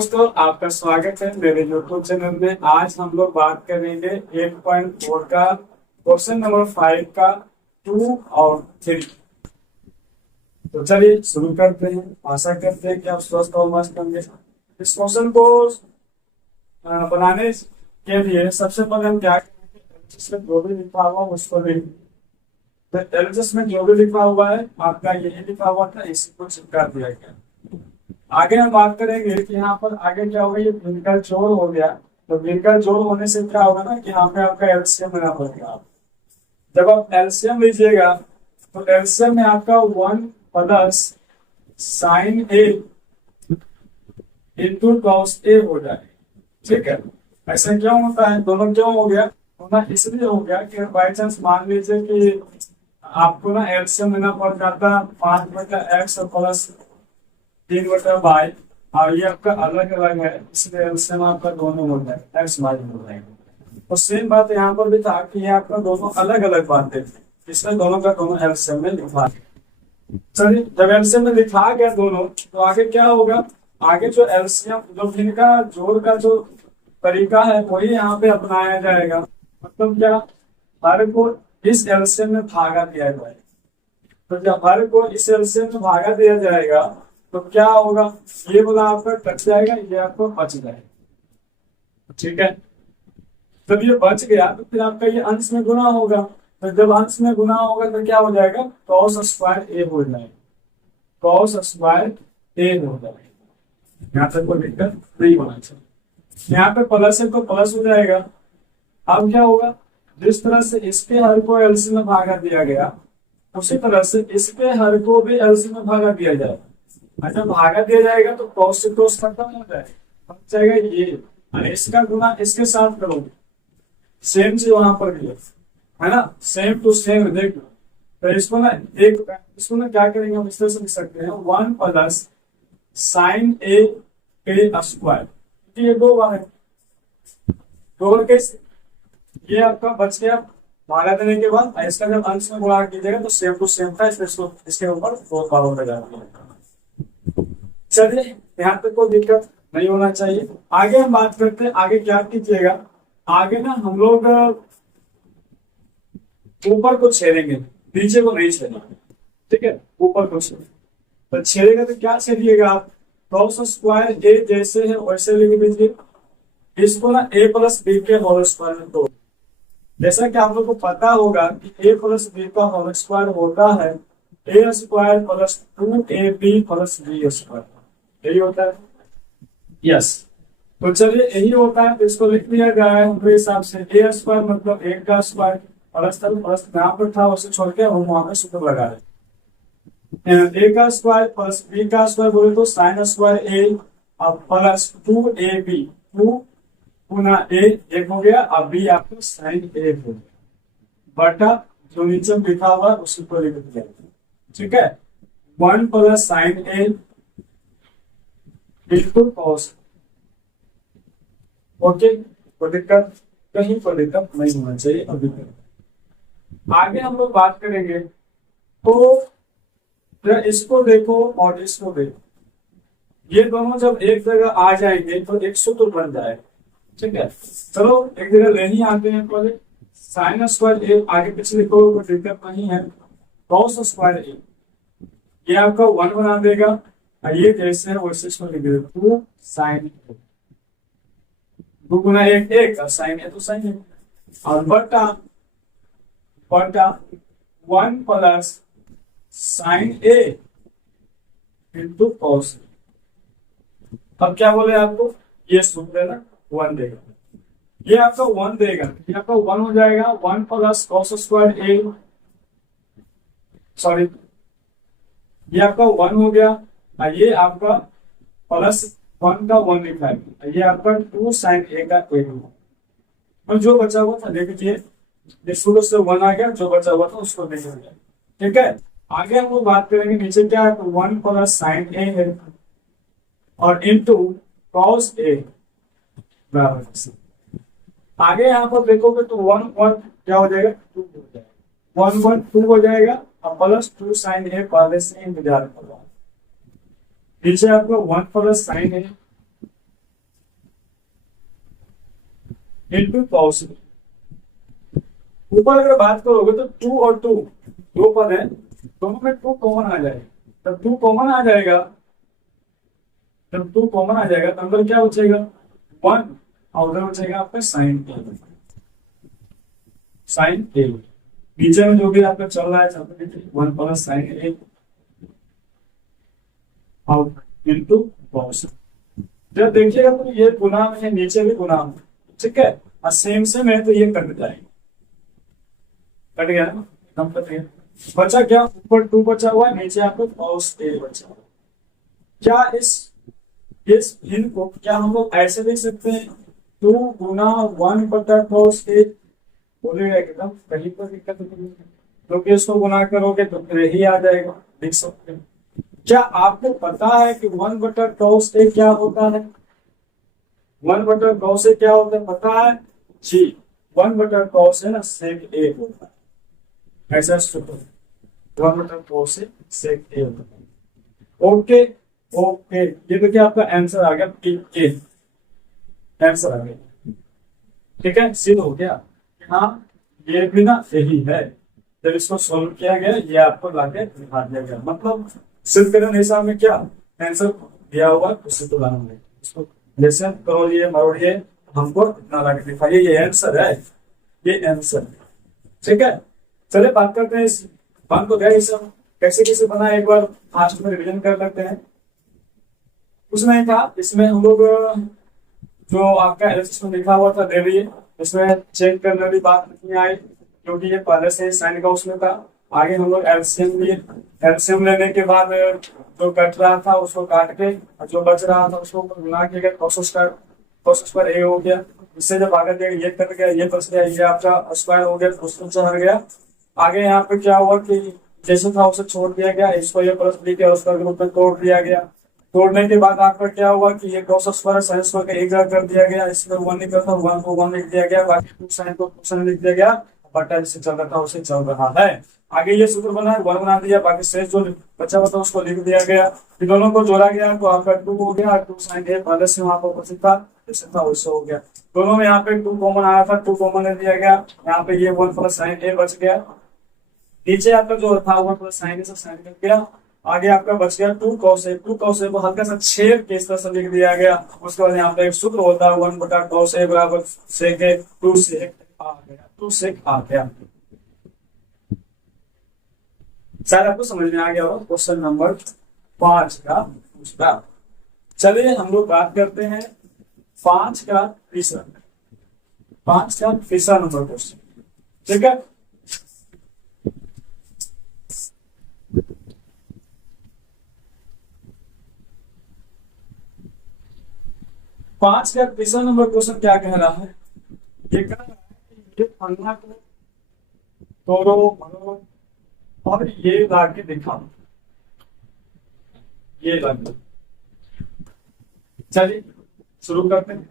दोस्तों, आपका स्वागत है मेरे यूट्यूब चैनल में। आज हम लोग बात करेंगे 8.4 का क्वेश्चन नंबर 5 का 2 और 3। तो चलिए शुरू करते हैं। आशा करते हैं कि आप स्वस्थ और मस्त होंगे। इस क्वेश्चन को बनाने के लिए सबसे पहले हम क्या करेंगे, जिसमें जो भी लिखा हुआ उसको लिख। जिसमें जो भी लिखा हुआ है आपका यही लिखा हुआ था, इसी को चिपका दिया गया। आगे हम बात करेंगे कि यहाँ पर आगे क्या होगा, ये भिन्नकर जोड़ हो गया। तो भिन्नकर जोड़ होने से क्या होगा ना कि यहाँ पे आपका एलसीएम लेना पड़ेगा। जब आप एलसीएम लीजिएगा तो एलसीएम में आपका 1 plus sign A into cos A हो जाएगा। ठीक है, ऐसा क्यों होता है, दोनों क्यों हो गया, होना इसलिए हो गया कि बाई चांस मान लीजिए कि आपको ना एलसीएम लेना पड़ जाता 5/x प्लस 3/y, और ये आपका अलग अलग है, इसलिए एलसीएम आपका दोनों हो जाएगा, एक्स वाई हो जाएगा। तो सेम बात यहाँ पर भी था कि ये आपका दोनों अलग अलग बातें थी, इसलिए दोनों का दोनों एलसीएम में लिखा गया। चलिए, जब एलसीएम में लिखा गया दोनों, तो आगे क्या होगा, आगे जो एलसीएम जो इनका जोड़ का जो तरीका है वही यहाँ पे अपनाया जाएगा। मतलब क्या, हर को इस एलसीएम में भागा दिया जाएगा। तो जब हर को इस एलसीएम में भागा दिया जाएगा तो क्या होगा, ये वाला आपका कट जाएगा, ये आपको बच जाएगा। ठीक है, जब ये बच गया तो फिर आपका ये अंश में गुना होगा। तो जब अंश में गुना होगा तो क्या हो जाएगा, कॉस स्क्वायर ए हो जाएगा, कॉस स्क्वायर ए हो जाएगा। यहाँ तक कोई दिक्कत नहीं होना चाहिए। यहाँ पे प्लस है तो प्लस हो जाएगा। अब क्या होगा, जिस तरह से इसके हर को एलसीएम में भागा दिया गया, उसी तरह से इसके हर को भी एलसीएम में भागा दिया जाएगा। अच्छा, भागा दिया जाएगा तो कॉस से कॉस खत्म हो जाएगा, बच जाएगा ये, और इसका गुना इसके साथ करोगे, सेम चीज वहां पर भी है ना, सेम टू सेम। देख लो, तो इसको ना क्या करेंगे, हम इस तरह से लिख सकते हैं 1 प्लस साइन ए के स्क्वायर। ये दो बार है, दो बार कैसे, ये आपका बच गया भागा देने के बाद। इसका जब अंश में गुणा कीजिएगा तो सेम टू सेम था, इसलिए इसके ऊपर दो बार हो जाएगा। चलिए, यहाँ पे कोई दिक्कत नहीं होना चाहिए। आगे हम बात करते हैं, आगे क्या कीजिएगा, आगे ना हम लोग ऊपर को छेड़ेंगे, नीचे को नहीं छेड़ेंगे। ठीक है, ऊपर को छेड़ेंगे, तो छेड़ेगा तो क्या छेड़िएगा आप, कॉस स्क्वायर ए जैसे है वैसे लिख दीजिए। इसको ना ए प्लस बी के होल स्क्वायर में तोड़। जैसा कि आप लोग को पता होगा कि ए प्लस बी का होल स्क्वायर होता है A square plus 2ab plus B square, यही होता है। यस, तो चलिए यही होता है, तो इसको लिख लिया गया है उनके हिसाब से। ए स्क्वायर मतलब 1 का स्क्वायर प्लस यहाँ पर था उसे छोड़ के हम वहां पे सूत्र लगा रहे। ए का स्क्वायर प्लस बी का स्क्वायर बोले तो साइन स्क्वायर ए और प्लस 2ab, 2 गुना ए 1 हो गया, अब बी आपको साइन ए हो गया, बटा जो नीचे लिखा हुआ उसी को लिख दिया। ठीक है, 1 प्लस साइन ए बिल्कुल कॉस। ओके, कोई दिक्कत, कहीं कोई दिक्कत नहीं होना चाहिए अभी तक। आगे हम लोग बात करेंगे, तो इसको देखो और इसको देखो, ये दोनों जब एक जगह आ जाएंगे तो एक सूत्र बन जाएगा। ठीक है, चलो एक जगह ले ही आते हैं। पहले साइन स्क्वायर ए आगे पीछे लिखो, कोई दिक्कत नहीं है। कॉस स्क्वायर ए ये आपका 1 बना देगा, ये जैसे है वैसे इसको लिख दे 2 साइन ए, 2 गुना 1 1 और साइन ए तो साइन ए, और बटा 1 प्लस साइन ए इंटू कॉस। अब क्या बोले आपको, ये सूत्र देना 1 देगा, ये आपका 1 देगा, ये आपका 1 हो जाएगा। 1 प्लस कॉस स्क्वायर ए, सॉरी ये आपका 1 हो गया, ये आपका प्लस 1 का 1 लिखा है, ये आपका 2 साइन ए का 1 होगा, और जो बचा हुआ था देखिए, जिस सूत्र से 1 आ गया, जो बचा हुआ था उसको देख लिया। ठीक है, आगे हम लोग बात करेंगे, नीचे क्या है, 1 प्लस साइन ए है और इंटू कॉस ए बराबर। आगे यहाँ पर देखोगे तो 1 1 क्या हो जाएगा, 2 हो जाएगा, 1 1 2 हो जाएगा, और प्लस 2 साइन ए पहले से इंतजार कर रहा है। नीचे आपको 1 प्लस साइन ए इंटू कॉस। ऊपर अगर बात करोगे तो 2 और 2 दो पद है, दोनों में 2 कॉमन आ जाएगा। जब 2 कॉमन आ जाएगा, तो अंदर क्या बचेगा 1 और उधर बचेगा आपका साइन ए। साइन ए नीचे में जो भी आपका चल रहा है 1 प्लस साइन ए आउट इंटू कॉस। जब देखिएगा तो ये गुना में है, नीचे भी गुना में, ठीक है, और सेम सेम है तो ये कट जाएगा। कट गया ना, एकदम कट गया। बचा क्या, ऊपर 2 बचा हुआ है, नीचे आपको कॉस ए बचा हुआ है। क्या इस भिन्न को क्या हम लोग ऐसे देख सकते हैं 2 गुना 1 बटा कॉस ए? बोलेगा एकदम, कहीं पर दिक्कत नहीं है, क्योंकि इसको गुना करोगे तो फिर ही आ जाएगा, देख सकते हैं। क्या आपको पता है कि 1 बटा कॉस ए क्या होता है? 1 बटा कॉस ए क्या होता है पता है जी? 1 बटा कॉस है ना सेक ए होता है, ऐसा सूत्र 1 बटा कॉस ए सेक ए होता है। ओके ओके, ये तो क्या आपका आंसर आ गया, के आंसर आ गया, ठीक है, सिद्ध हो गया। हाँ ये भी ना यही है, जब इसको सोल्व किया गया ये आपको लाके दिखा दिया गया, मतलब सिद्ध करने हिसाब में क्या आंसर दिया होगा उसी को लाना है। इसको जैसे तोड़िए मरोड़िए हमको इतना लाके दिखाइए, ये आंसर है, ये आंसर, ठीक है। चलिए बात करते हैं इस बात को, गया सब कैसे कैसे बना एक बार फास्ट में रिवीजन कर लेते हैं। उसमें था, इसमें हम लोग जो आपका एलएचएस में लिखा हुआ था दे दिए, इसमें चेक करने वाली बात नहीं आई क्योंकि ये पहले से साइन का उसमें था। आगे हम लोग एलसीएम लिए, एलसीएम लेने के बाद जो कट रहा था उसको काट के और जो बच रहा था उसको गुना के गए, प्रोसेस पर ए हो गया। इससे जब आगे दिया ये कट गया, ये बच गया, ये आपका स्क्वायर हो गया, उसको चढ़ गया। आगे यहाँ पे क्या हुआ कि जैसे था उसे छोड़ दिया गया, इसको ये प्लस बी के स्क्वायर ग्रुप में तोड़ दिया गया। तोड़ने के बाद आपका क्या हुआ कि ये cos स्क्वायर sin स्क्वायर का एक जगह कर दिया गया, इसमें 1 निकला था 1 को 1 लिख दिया गया, बाकी 2 sin को 2 sin लिख दिया गया, बटा जिससे चल रहा था उसे चल रहा है। आगे ये सूत्र बना है 1 बना दिया, बाकी शेष जो बचा हुआ था उसको लिख दिया गया, फिर दोनों को जोड़ा गया तो आपका 2 हो गया, 2 sin ए पहले से वहां पर उपस्थित था जैसे था वैसे हो गया। दोनों में यहाँ पे 2 कॉमन आया था, 2 कॉमन ले दिया गया, यहाँ पे ये 1 प्लस sin ए बच गया, नीचे आपका जो था 1 प्लस sin ए से sin कट गया। आगे आपका बच गया 2 cos ए, 2 cos ए को हल्का सा छेद के इस तरह से लिख दिया गया। उसके बाद यहाँ पे एक सूत्र होता है 1 बटा cos ए बराबर sec ए, 2 sec आ गया, 2 sec आ गया। शायद आपको समझ में आ गया होगा। क्वेश्चन नंबर 5 का दूसरा। चलिए हम लोग बात करते हैं 5 का तीसरा नंबर क्वेश्चन, ठीक है। पांच का तीसरा नंबर क्वेश्चन क्या कह रहा है, ये कह रहा है कि ये फंडा को तोड़ो भरो और ये लाके दिखाओ, ये लाके। चलिए शुरू करते हैं।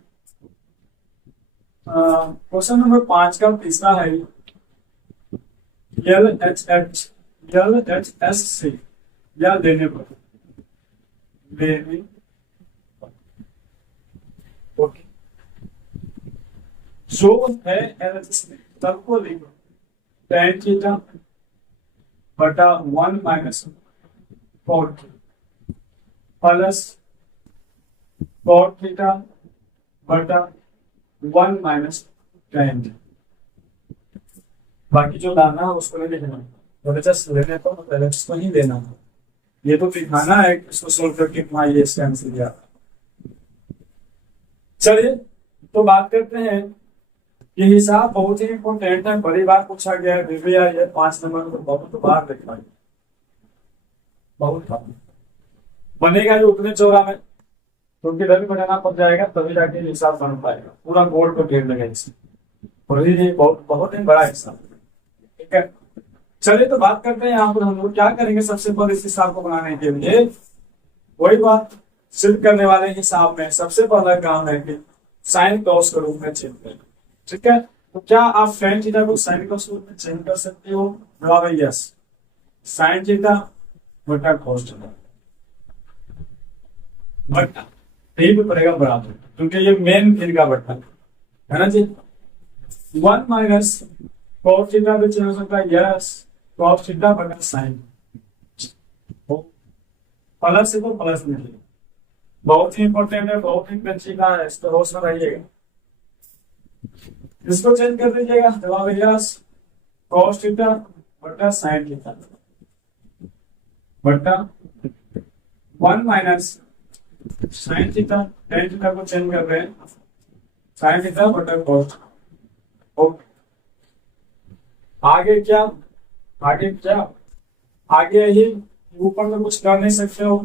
क्वेश्चन नंबर 5 का तीसरा है LHS से या देने पर, ओके जो है एलएचएस में तब को लिखो tan थीटा बटा 1 minus cot plus cot theta बटा 1 माइनस tan। बाकी जो लाना है उसको नहीं लिखना, एलएचएस लेने पर एलएचएस को ही देना है, ये तो दिखाना है इसको सोल्व करके हाँ ये इसका आंसर दिया। चलिए तो बात करते हैं, ये हिसाब बहुत ही इंपोर्टेंट है, बड़ी बार पूछा गया है, भी आई है 5 नंबर को बहुत बार देखा है, बहुत बार बनेगा जो उतने चौड़ा में तो किधर भी बनाना पड़ जाएगा तभी जाके हिसाब बन पाएगा, पूरा गोल को घेर लगेगा इसमें, और ये बहुत ही बड़ा हिसाब, ठीक है। चलिए तो बात करते हैं यहाँ पर हम लोग क्या करेंगे। सबसे पहले इस हिसाब को बनाने के लिए वही बात सिद्ध करने वाले हिसाब में सबसे पहला काम है कि साइन कॉस के रूप में चेंज करें, ठीक है। तो क्या आप tan थीटा को साइन कॉस के रूप में चेंज कर सकते हो? जवाब है यस, साइन थीटा बटा कॉस थीटा बटा यही भी पड़ेगा बराबर, क्योंकि ये मेन इनका बटा है ना जी, वन माइनस कॉस थीटा भी चेंज हो सकता है, यस कॉस थीटा बटा साइन, प्लस है तो प्लस नहीं, बहुत ही इंपॉर्टेंट है, बहुत ही अच्छी का है, इसको होश में रहिएगा। इसको चेंज कर दीजिएगा, जवाब यस कॉस थीटा बटा साइन थीटा बटा one minus sine theta, tan theta को चेंज कर रहे हैं, साइन थीटा बटा कॉस। ओके, आगे क्या, आगे क्या, आगे ही ऊपर में कुछ कर नहीं सकते हो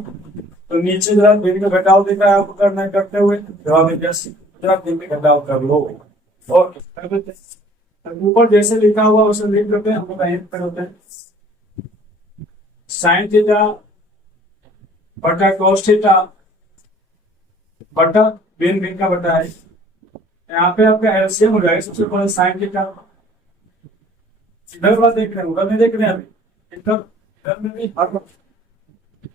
तो नीचे जरा दिन का घटाव दिखा है आपको करना करते हुए, जवाब है यस, जरा दिन का घटाव कर लो। ओके, कर देते हैं, ऊपर जैसे लिखा हुआ उसे लिख देते हैं, हम लोग कहीं पर होते हैं साइन थीटा बटा कॉस थीटा बटा बिन बिन का बटा है, यहाँ पे आपका एलसीएम हो जाएगा, सबसे पहले साइन थीटा, इधर बात देख रहे हैं उधर नहीं देख रहे हैं अभी, इधर इधर में भी हर,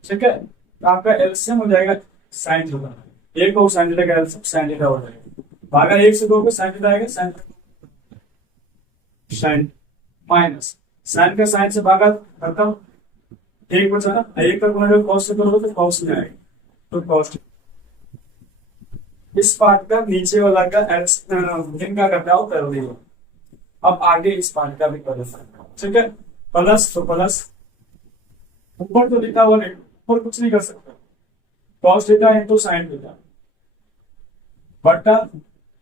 ठीक है, तो आपका एलसीएम हो जाएगा साइन थीटा, एक और साइन थीटा का एलसीएम साइन थीटा हो जाएगा, भागा एक से दो पे साइन थीटा आएगा, साइन साइन माइनस साइन का साइन से भागा खत्म, एक बचा ना, एक का गुणा जब कॉस से करोगे तो कॉस में आएगा, तो कॉस इस पार्ट का नीचे वाला का भिन्न का घटाव कर दिया। अब आगे इस पार्ट का भी कर सकते, ठीक है, प्लस तो प्लस, ऊपर तो लिखा हुआ नहीं, ऊपर कुछ नहीं कर सकते, cos theta into sine theta बटा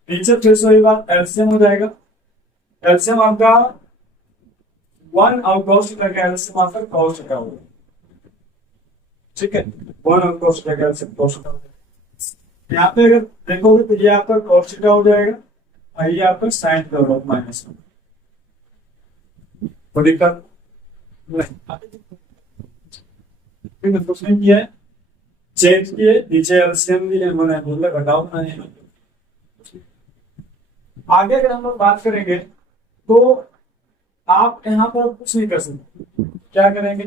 नीचे फिर से वही बात, एलसीएम हो जाएगा, एलसीएम आपका वन और कॉस थीटा का एलसीएम आपका कॉस थीटा होगा, ठीक है, वन और कॉस थीटा का एलसीएम कॉस थीटा हो जाएगा। यहाँ पे अगर देखोगे तो ये आपका कॉस थीटा हो जाएगा और ये आपका साइन थीटा होगा माइनस में, तो दिक्कत नहीं, कुछ नहीं किया है, चेंज किए, नीचे एलसीएम भी मैंने बोला घटाओ नहीं। आगे अगर हम लोग बात करेंगे तो आप यहाँ पर कुछ नहीं कर सकते, क्या करेंगे,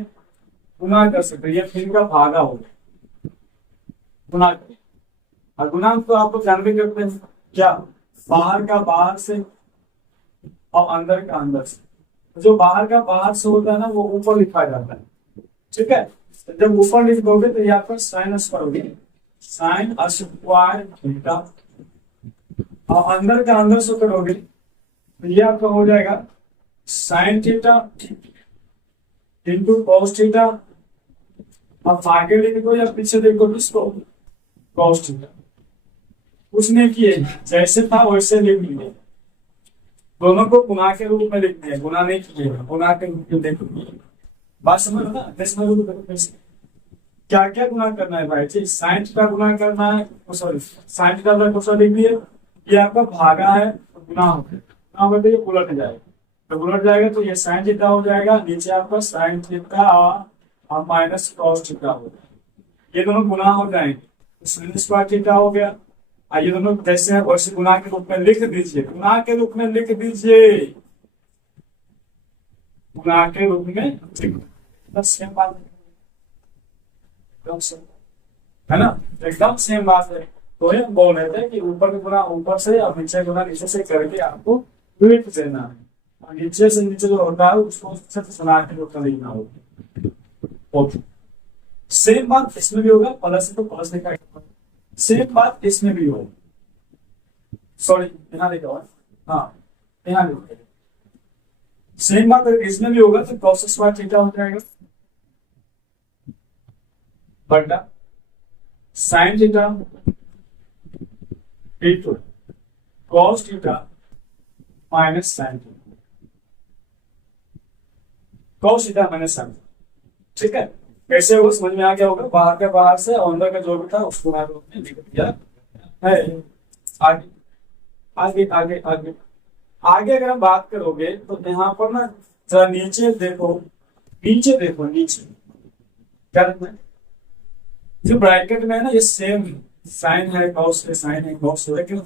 गुना कर सकते, ये फिर का भागा होगा, गुना करें, और गुना तो आप लोग जान भी करते हैं क्या, बाहर का बाहर से और अंदर का अंदर से, जो बाहर का बाहर से होता है ना वो ऊपर लिखा जाता है, ठीक है, तो जब ऊपर लिख दोगे तो यहाँ पर साइन स्क्वायर होगी, साइन स्क्वायर थीटा, और अंदर का अंदर से करोगे तो ये आपका हो जाएगा sign theta into cos theta, अब आगे लिख दो या पीछे देखो किसको, कॉस थीटा, कुछ नहीं किए, जैसे था वैसे लिख लिए, दोनों को गुना के रूप में लिख दिया, गुना नहीं कीजिएगा, गुना के रूप में देखो, बात समझ ना, क्या क्या गुना करना है भाई जी, साइन थीटा गुना करना है, सॉरी साइन थीटा लिख दिए, ये आपका भागा है गुना हो गया, गुना हो गया, ये उलट जाएगा, तो उलट जाएगा तो ये साइन थीटा हो जाएगा, नीचे आपका साइन थीटा और माइनस कॉस थीटा हो गया, ये दोनों गुना हो जाएंगे, तो साइन स्क्वायर थीटा हो गया, ये दोनों जैसे है वैसे गुना के रूप में लिख दीजिए, गुना के रूप में लिख दीजिए, गुना के रूप में, बस सेम बात है ना, एकदम सेम बात है, तो ये बोल रहे थे कि ऊपर गुना ऊपर से और नीचे गुना नीचे से करके आपको लिख देना है, और नीचे से नीचे जो होता है उसको गुना के रूप में लिखना होगा। ओके, सेम बात इसमें भी होगा, प्लस है तो प्लस लिखा, सेम बात इसमें भी होगा, सॉरी यहाँ लिखा हुआ, हाँ यहाँ लिखा, सेम बात अगर इसमें भी होगा तो कॉस स्क्वायर थीटा हो जाएगा बटा sine theta into cos theta minus sine theta, cos theta minus sine, ठीक है, कैसे होगा समझ में आ गया होगा, बाहर का बाहर से और अंदर का जो भी था उसको लिख दिया है। आगे आगे आगे आगे आगे अगर हम बात करोगे तो यहाँ पर ना जरा नीचे देखो, नीचे देखो, नीचे क्या देखना है, जो ब्रैकेट में है ना ये सेम साइन है, कॉस है, साइन है, कॉस है, लेकिन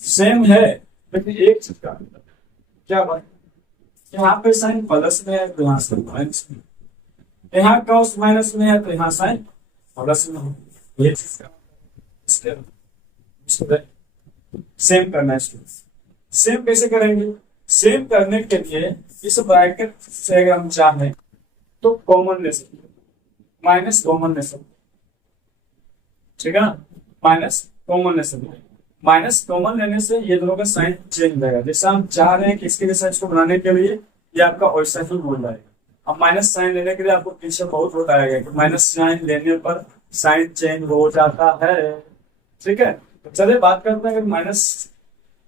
सेम है, लेकिन एक चीज का क्या बात, यहाँ पे साइन प्लस में है तो यहाँ से माइनस में, यहाँ कॉस माइनस में है तो यहाँ साइन प्लस में है, ये चीज का सेम करना है स्टूडेंट्स, सेम कैसे करेंगे? सेम करने के लिए इस ब्रैकेट से अगर हम चाहें तो कॉमन ले सकते, माइनस कॉमन ले सकते, ठीक है ना, माइनस कॉमन ले सकते। माइनस कॉमन लेने से ये दोनों का साइन चेंज हो जाएगा। जैसे हम चाह रहे हैं कि इसके जैसा इसको बनाने के लिए ये आपका वैसा ही हो जाएगा। अब माइनस साइन लेने के लिए आपको पीछे बहुत बताया कि माइनस साइन लेने पर साइन चेंज हो जाता है, ठीक है। तो चलिए बात करते हैं, अगर माइनस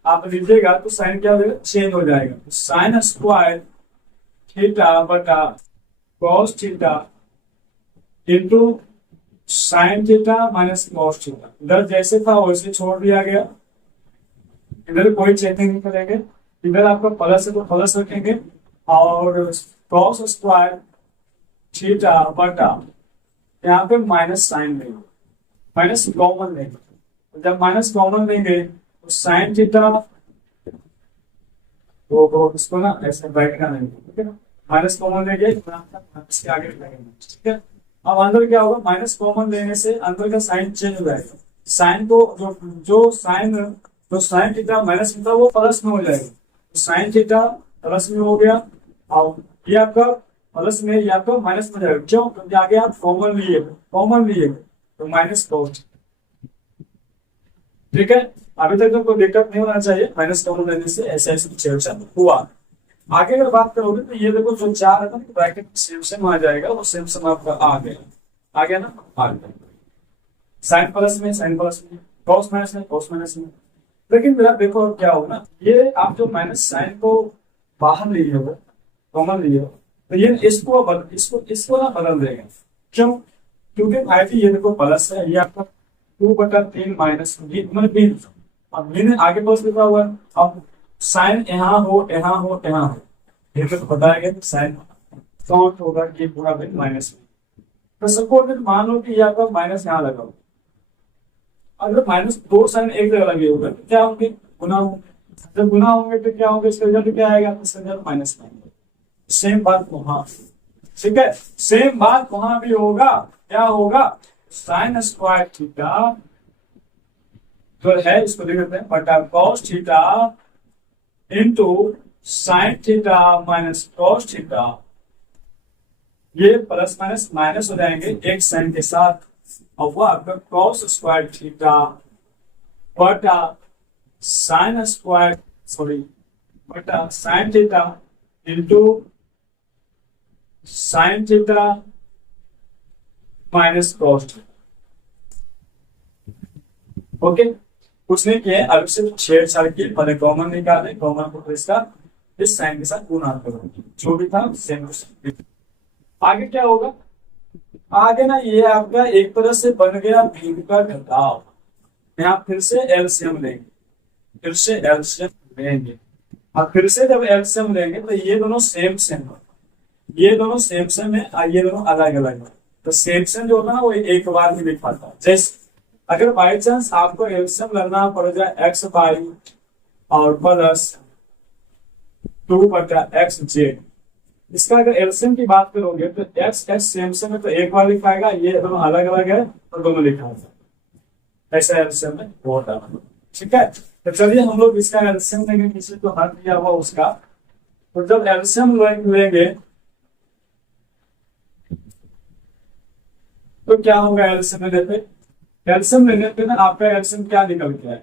आप लीजिएगा तो साइन क्या हो जाएगा? चेंज हो जाएगा। तो साइन स्क्वायर थीटा बटा cos theta into sine theta minus cos theta, इधर जैसे था वैसे छोड़ दिया गया, इधर कोई चेंजिंग नहीं करेंगे। इधर आपका प्लस है तो प्लस रखेंगे और कॉस स्क्वायर थीटा बटा यहाँ पे माइनस साइन लेंगे, माइनस कॉमन लेंगे। जब माइनस कॉमन लेंगे तो साइन थीटा वो इसको ना ऐसे बैठना नहीं, ठीक है ना, माइनस कॉमन लेंगे इसके आगे लगेंगे, ठीक है। अब अंदर क्या होगा? माइनस कॉमन लेने से अंदर का साइन चेंज हो जाएगा। साइन को जो साइन थीटा माइनस थीटा वो प्लस में हो जाएगा, तो साइन थीटा प्लस में हो गया और ये आपका प्लस में, ये आपका माइनस में जाएगा। क्यों? क्योंकि आगे आप कॉमन लिए तो माइनस कॉस, ठीक है। अभी तक तो कोई दिक्कत नहीं होना चाहिए, माइनस कॉमन लेने से ऐसे ऐसे छेड़छाड़ हुआ। आगे अगर बात करोगे तो ये देखो जो 4 है ना ब्रैकेट सेम सेम आ जाएगा, वो सेम सेम आपका आ गया ना, आ गया। साइन प्लस में कॉस माइनस में। लेकिन मेरा देखो क्या होगा ना, ये आप जो माइनस साइन को बाहर लिए हो, कॉमन लिए हो, तो ये इसको ना बदल देगा। क्यों? क्योंकि भाई जी ये देखो प्लस है, ये आपका 2/3 माइनस मीन, अब मीन आगे प्लस लिखा हुआ है। अब साइन यहाँ हो, ये तो बताया गया साइन काउंट होगा कि पूरा बिल माइनस में। तो सपोज मान लो कि ये आपका माइनस यहाँ लगा हो, अगर माइनस 2 साइन एक जगह लगे होगा तो क्या होंगे? गुना होंगे। जब गुना होंगे तो क्या होंगे? इसका रिजल्ट क्या आएगा? इसका रिजल्ट माइनस में। सेम बात वहां, ठीक है, सेम बात वहां भी होगा। क्या होगा? साइन स्क्वायर थीटा जो है इसको लिख देते हैं बटा cos theta into sine theta minus cos theta, ये प्लस माइनस माइनस हो जाएंगे एक साइन के साथ, और वह आपका कॉस स्क्वायर थीटा बटा sine theta into sine theta minus cos theta. Okay, कुछ नहीं किया, अब सिर्फ छेड़छाड़ की पहले कॉमन निकाले, कॉमन को इसका इस साइन के साथ गुणा करो, जो भी था सेम। आगे क्या होगा? आगे ना ये आपका एक तरह से बन गया भीम का घटाव। यहाँ फिर से एलसीएम लेंगे, और फिर से जब एलसीएम लेंगे तो ये दोनों सेम है, ये दोनों सेम है और ये दोनों अलग अलग है। तो सेम जो होता है ना वो एक बार ही लिख पाता है। जैसे अगर बाई चांस आपको एलसीएम करना पड़ जाए एक्स बाई और प्लस 2/xz, इसका अगर एलसीएम की बात करोगे तो एक्स सेम है तो एक बार लिखाएगा, ये दोनों अलग अलग है तो दोनों लिखा है, ऐसा एलसीएम में होता है, ठीक है। तो चलिए हम लोग इसका एलसीएम लेंगे, किसी को हल दिया हुआ उसका। तो जब एलसीएम लेंगे तो क्या होगा? एलसीएम लेने पे ना आपका एलसीएम क्या निकल के आएगा?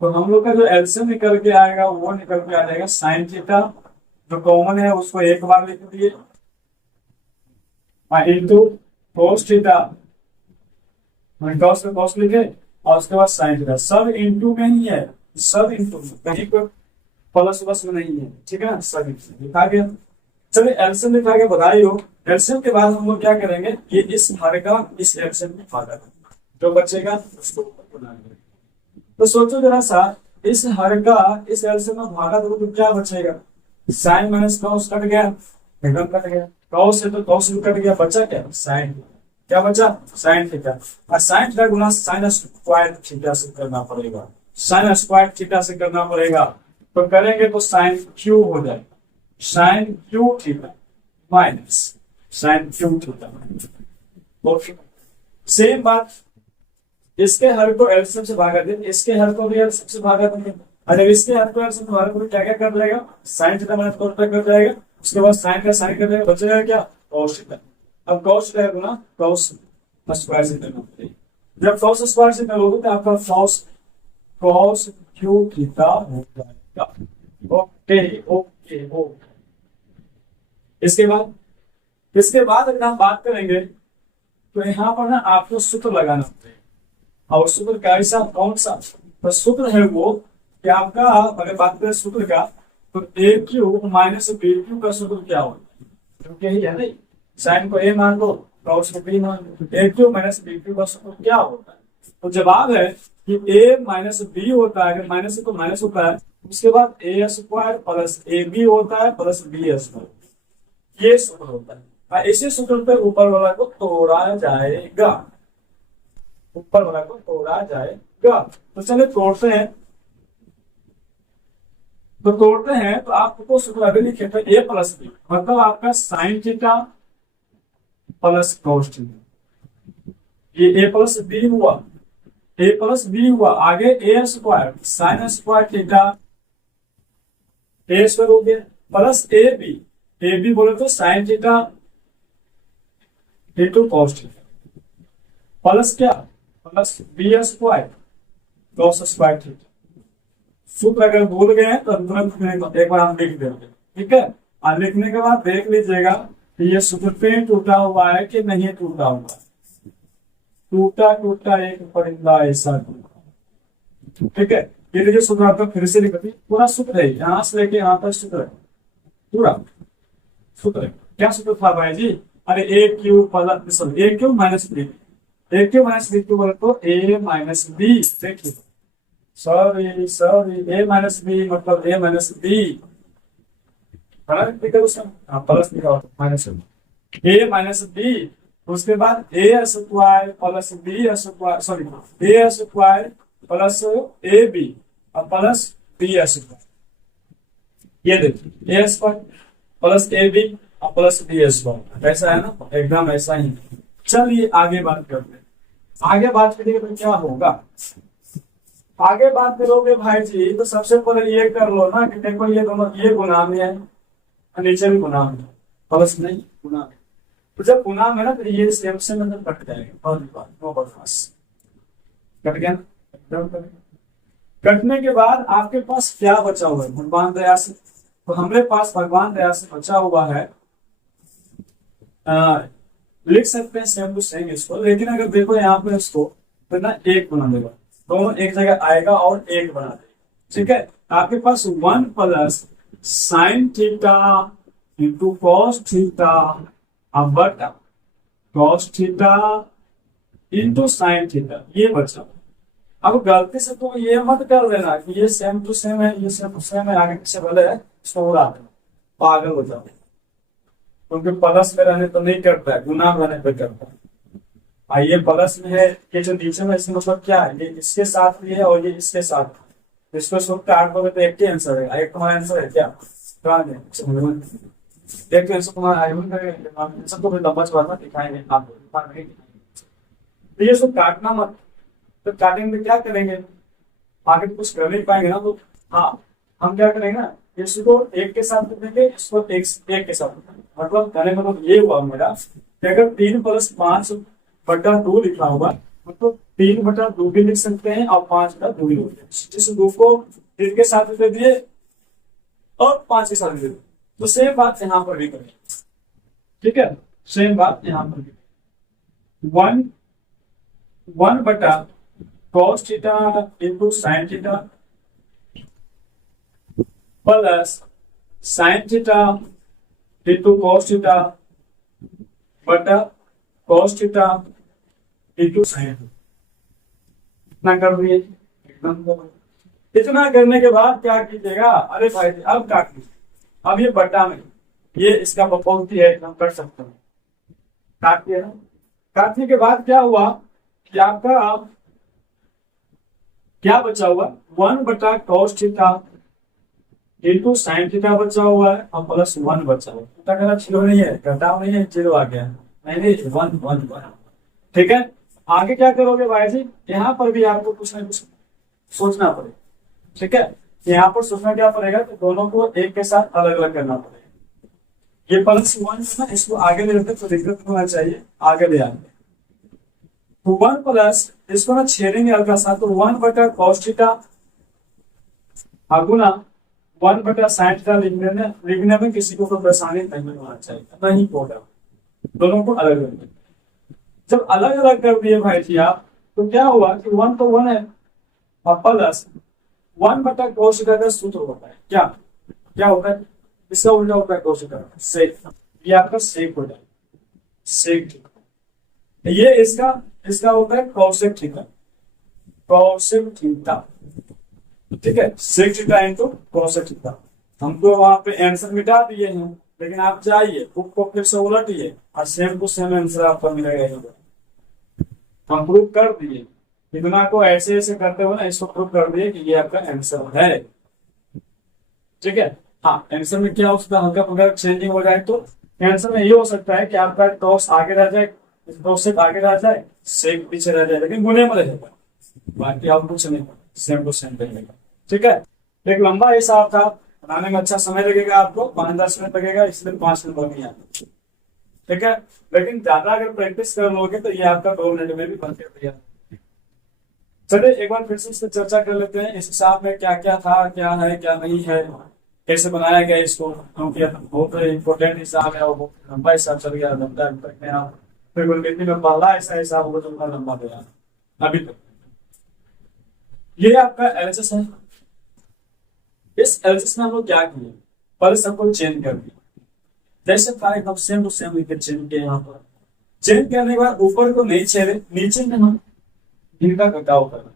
तो हम लोग का जो एलसीएम निकल के आएगा वो निकल के आ जाएगा साइन थीटा, जो कॉमन है उसको एक बार लिख दिए, इंटू कॉस थीटा, कॉस लिखे और उसके बाद साइन थीटा। सब इंटू में ही है, सब इंटू में, कहीं पर प्लस में नहीं है, ठीक है ना, सब लिखा गया। चलिए एलसीएम लिखा गया, बधाई हो। एलसीएम के बाद हम लोग क्या करेंगे? ये इस हर का इस एलसीएम में भागा जो बचेगा उसको बनाएंगे। तो सोचो जरा सा, इस हर का इस एलसीएम में भागा दो तो क्या बचेगा? साइन माइनस कॉस कट गया, एकदम कट गया। कॉस है तो कॉस भी कट गया, बचा क्या? साइन। क्या बचा? Sine theta. और साइन थीटा गुना साइन स्क्वायर थीटा से करना पड़ेगा, साइन स्क्वायर थीटा से करना पड़ेगा। तो करेंगे तो साइन क्यू हो जाएगा, sine cube theta minus sine cube theta. Okay, same बात, इसके हर को एलसीएम से भागा देंगे, इसके हर को भी एलसीएम से भागा देंगे। और अब इसके स्क्वायर से तुम्हारा को क्या क्या कर लेगा, sine theta minus cos theta कर जाएगा, उसके बाद साइन का साइन कर देगा, बचेगा क्या, कॉस थीटा। अब कॉस थीटा गुना कॉस स्क्वायर से करना पड़ेगा। जब कॉस स्क्वायर से करोगे तो आपका कॉस कॉस क्यू थीटा हो जाएगा। Okay okay okay. इसके बाद अगर हम बात करेंगे तो यहाँ पर ना आपको सूत्र लगाना पड़ेगा, और सूत्र कैसा कौन सा, तो सूत्र है वो कि आपका, अगर बात करें सूत्र का, तो A cube minus B cube का सूत्र क्या होता है, क्योंकि यही है नहीं, साइन को ए मान लो, कॉस को बी मान लो, ए क्यू माइनस बी क्यू का सूत्र क्या होता है। तो जवाब है कि ए माइनस बी होता है, अगर माइनस को माइनस होता है, उसके बाद A square plus A B होता है प्लस बी स्क्वायर, ये सूत्र होता है। और इसी सूत्र पे ऊपर वाला को तोड़ा जाएगा, ऊपर वाला को तोड़ा जाएगा। तो चलिए तोड़ते हैं, तो आपको सूत्र अभी लिखे तो ए प्लस बी, मतलब आपका sine theta plus cos theta, ये ए प्लस बी हुआ, ए प्लस बी हुआ, आगे A square sine square theta A square हो गया, प्लस ए बी बोले तो sine theta into cos theta, plus क्या, plus B square cos square theta. सूत्र अगर भूल गए हैं तो तुरंत एक बार हम लिख देंगे, ठीक है। और लिखने के बाद देख लीजिएगा कि ये सूत्र पे टूटा हुआ है कि नहीं टूटा हुआ है। टूटा एक परिंदा ऐसा टूटा, ठीक है। ये लीजिए सूत्र आपका फिर से लिख दी, पूरा सूत्र है, यहां से लेके यहां तक सूत्र है, पूरा सूत्र है। क्या सूत्र था भाई जी, अरे A cube plus A cube minus B, A cube minus B cube बोले तो ए माइनस बी, देखिए सॉरी ए माइनस बी मतलब ए माइनस बी, प्लस लिखा माइनस ए माइनस बी, उसके बाद A square plus B square, sorry A square plus A B और plus B square, ये देखिए A square plus A B और plus B square, ऐसा है ना, एकदम ऐसा ही। चलिए आगे बात करते हैं, आगे बात करेंगे तो क्या होगा, आगे बात करोगे भाई जी तो सबसे पहले ये कर लो ना कि देखो ये दोनों ये गुना में है, नीचे भी गुना में, प्लस नहीं गुना में, तो जब गुना में ना तो ये सेम से मतलब कट जाएगा, और नो बदमाश कट गया ना। कटने के बाद आपके पास क्या बचा हुआ है भगवान दया से, तो हमारे पास भगवान दया से बचा हुआ है, लिख सकते हैं सेम टू सेम इसको, लेकिन अगर देखो यहाँ पे इसको तो ना एक बना देगा, दोनों एक जगह आएगा और एक बना देगा, ठीक है। आपके पास 1 plus sine theta into cos theta बटा cos theta into sine theta, ये बचा। अब गलती से तुम ये मत कर देना कि ये सेम टू सेम है, ये सेम टू सेम है, आगे पीछे भले है, इसको उड़ा देना, पागल हो जाओ, क्योंकि प्लस में रहने तो नहीं करता है, गुना में रहने पर करता है। ये प्लस में है, ये जो नीचे में इसका मतलब क्या है, ये इसके साथ भी है और ये इसके साथ, इसको सब काट दोगे तो एक ही आंसर है, एक तुम्हारा आंसर है क्या, एक तो आंसर तुम्हारा आंसर तो लंबा चौड़ा दिखाएंगे आपको, तो ये सब काटना मत, तो काटेंगे तो क्या करेंगे, आगे कुछ कर नहीं पाएंगे ना, तो हाँ हम क्या करेंगे ना, इसको एक के साथ लिखेंगे, इसको एक के साथ, मतलब कहने का मतलब ये हुआ मेरा कि अगर 3 प्लस 5 बटा 2 लिखा होगा, मतलब 3 बटा 2 भी लिख सकते हैं और 5 बटा 2 भी लिख सकते हैं, जिस 2 को 3 के साथ दे दिए और 5 के साथ दे दिए, तो सेम बात यहाँ पर भी करें, ठीक है, सेम बात यहाँ पर भी 1 बटा cos theta into sine theta plus sine theta into cos theta बटा कॉस थीटा इंटू साइन, इतना कर दिए एकदम। इतना करने के बाद क्या कीजिएगा, अरे भाई अब काट लीजिए, अब ये बटा में ये इसका बहुपद है, हम कर सकते हैं, काट दिया ना। काटने के बाद क्या हुआ कि आपका क्या बचा हुआ, 1 बटा cos theta into sine theta बचा हुआ है और प्लस 1 बचा हुआ है, जीरो नहीं है, घटाव नहीं है, जीरो आ गया नहीं 1, ठीक है। आगे क्या करोगे भाई जी, यहाँ पर भी आपको कुछ ना कुछ सोचना पड़ेगा, ठीक है। यहाँ पर सोचना क्या पड़ेगा कि दोनों को एक के साथ अलग अलग करना पड़ेगा। ये +1 है ना, इसको आगे ले लेते तो दिक्कत होना चाहिए, आगे ले आते। तो 1 प्लस इसको ना छेड़ेंगे हल्का सा, तो 1/cos थीटा गुना 1/sin थीटा लिखने में किसी को कोई परेशानी नहीं होना चाहिए, नहीं होगा। दोनों को अलग अलग, जब अलग अलग कर दिए भाई जी आप, तो क्या हुआ कि 1 तो 1 है और प्लस 1/cos थीटा का सूत्र होता है क्या, क्या होता है, इसका उल्टा होता है cos थीटा, सेक। ये आपका सेक हो जाएगा, सेक थीटा। ये इसका होता है कौशिक थीटा, कौशिक थीटा, ठीक है, sec theta into cosec theta. हमको वहां पे आंसर मिटा दिए हैं, लेकिन आप जाइए बुक को फिर से उलटिए और सेम टू सेम आंसर आपको मिलेगा। हम प्रूव कर दिए, इतना को ऐसे ऐसे करते हुए ना इसको प्रूव कर दिए कि ये आपका आंसर है, ठीक है। हाँ, आंसर में क्या हो सकता है, हल्का फुल्का चेंजिंग हो जाए तो आंसर में ये हो सकता है कि आपका टॉस आगे रह जाए, से आगे रह जाए, सेक पीछे रह जाए, लेकिन गुने में रहेगा, बाकी आप कुछ नहीं, सेम टू सेम रहेगा, ठीक है। एक लंबा हिसाब था, बनाने में अच्छा समय लगेगा आपको, 5-10 मिनट लगेगा, इसलिए 5 मिनट बन गया, ठीक है। लेकिन ज्यादा अगर प्रैक्टिस कर लोगे तो ये आपका 2 मिनट में भी बन के तैयार। चलिए एक बार फिर से इस पर चर्चा कर लेते हैं, इस हिसाब में क्या क्या था, क्या है क्या नहीं है, कैसे बनाया गया इसको, क्योंकि बहुत इंपॉर्टेंट हिसाब है और बहुत लंबा हिसाब चल गया, लंबा में आप फिर में पहला ऐसा हिसाब होगा तो लंबा गया अभी तक। ये आपका एलएचएस है, इस एलएचएस में हम लोग क्या किए, पहले सबको चेंज कर दिया, जैसे फाइव हम सेम टू सेम लिख चेंज किए। यहाँ पर चेंज करने के बाद ऊपर को नहीं छेड़े, नीचे में हम इनका घटाव करना,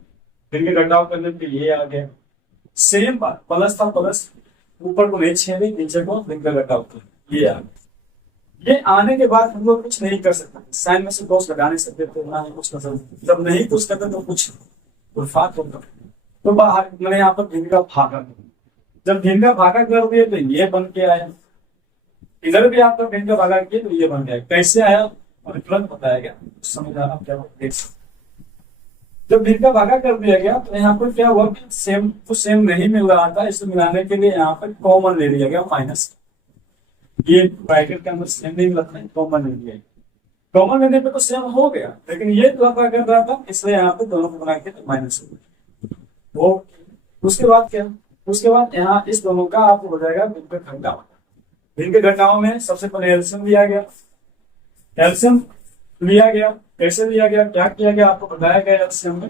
इनके घटाव करने पे ये आ गया, सेम बात, प्लस था प्लस, ऊपर को नहीं छेड़े, नीचे को इनका घटाव कर, ये आ गया। ये आने के बाद हम लोग कुछ नहीं कर सकते, साइन में से cos घटा नहीं सकते, तो ना ही कुछ कर सकते, जब नहीं कुछ करते तो कुछ उल्फात होगा। तो बाहर मैंने यहाँ पर भिन्न का भागा, जब भिन्न का भागा कर दिए तो ये बन के आया, इधर भी आपका भिन्न का भागा किए तो ये बन गया, कैसे आया और तुरंत बताया गया, समझ आप क्या देख सकते। जब भिन्न का भागा कर दिया गया तो यहाँ पर क्या हुआ कि सेम तो सेम नहीं मिल रहा था, इसको मिलाने के लिए यहाँ पर कॉमन ले लिया गया माइनस, ये ब्रैकेट के अंदर सेम नहीं मिलता है, कॉमन ले लिया, कॉमन लेने पे तो सेम हो गया, लेकिन ये भागा कर रहा था इसलिए यहाँ पे दोनों को बना के तो माइनस हो गया। वो उसके बाद क्या, उसके बाद यहाँ इस दोनों का आपको हो जाएगा भिन्न का घटाव। भिन्न के घटाव में सबसे पहले एलसीएम लिया गया, एलसीएम लिया गया, कैसे लिया गया, क्या किया गया आपको बताया गया, एलसीएम में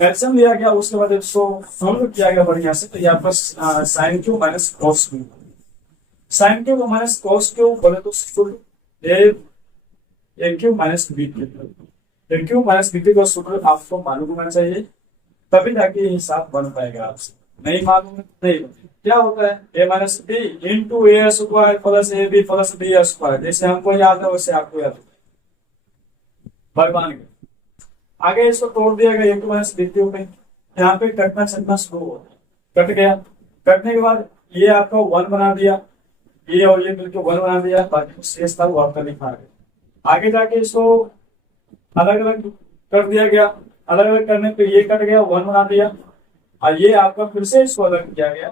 एलसीएम लिया गया, उसके बाद इसको सॉल्व किया गया बढ़िया से, तो यहाँ पर sine cube minus cos cube, sine cube minus cos cube बोले तो A cube minus B cube, A cube minus B cube का सूत्र आपको मालूम होना चाहिए, तभी जाके ये हिसाब बन पाएगा, आपसे नहीं मालूम नहीं। क्या होता है, A minus B into A square plus A B plus B square, जैसे हमको याद है वैसे आपको याद है, बन गया। आगे इसको तोड़ दिया गया, एक माइनस बी क्यू में, यहाँ पे कटना चलना शुरू हो गया, कट गया, कटने के बाद ये आपका 1 बना दिया, ये और ये मिलकर 1 बना दिया, बाकी शेष था वो आपका लिखा गया। आगे जाके इसको अलग अलग कर दिया गया, अलग अलग करने पे ये कट गया, 1 बना दिया, और ये आपका फिर से इसको अलग किया गया,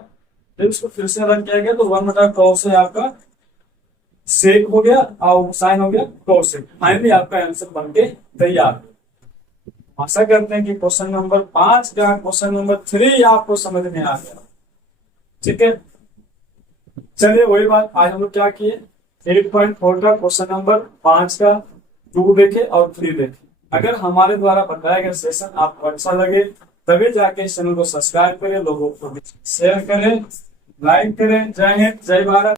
फिर इसको फिर से अलग किया गया, तो 1/cos से आपका सेक हो गया और साइन हो गया cos सेक, फाइनली आपका आंसर बन के तैयार। आशा करते हैं कि क्वेश्चन नंबर 5 का क्वेश्चन नंबर 3 आपको समझ में आ गया, ठीक है। चलिए वही बात, आज हम लोग क्या किए, 8.4 का क्वेश्चन नंबर 5 का 2 देखे और 3 देखे। अगर हमारे द्वारा बताया गया सेशन आपको अच्छा लगे तभी जाके इस चैनल को सब्सक्राइब करें, लोगों को शेयर करें, लाइक करें। जय हिंद, जय भारत।